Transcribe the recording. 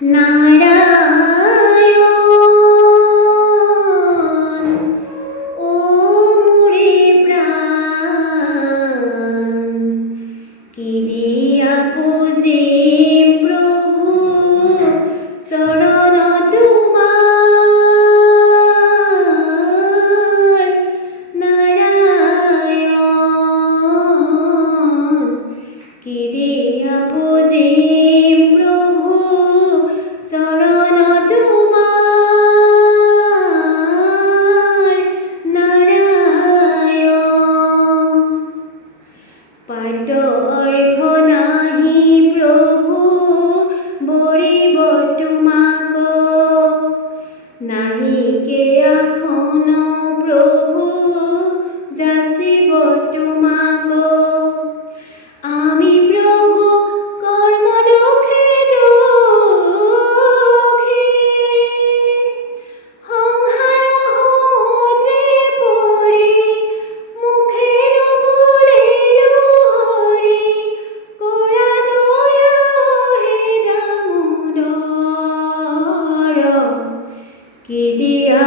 নারায়ণ ও মোরে প্রাণ কিদিয়া পূজিম প্রভু শরণ তোমার নারায়ণ কিদিয়া পূজিম প্রভু শরণ তোমার নারায়ণ পাট অর্ঘ নাহি প্রভু বৰিব তোমাক নাহি কে এখন প্ৰভু যাচিব তোমাক আমি প্ৰভু কৰ্ম দুখে দুখী সংসাৰ সমুদ্ৰে পৰি মুখে নবলিলো হৰি কৰা দয়া হে দামোদৰ কিদিয়া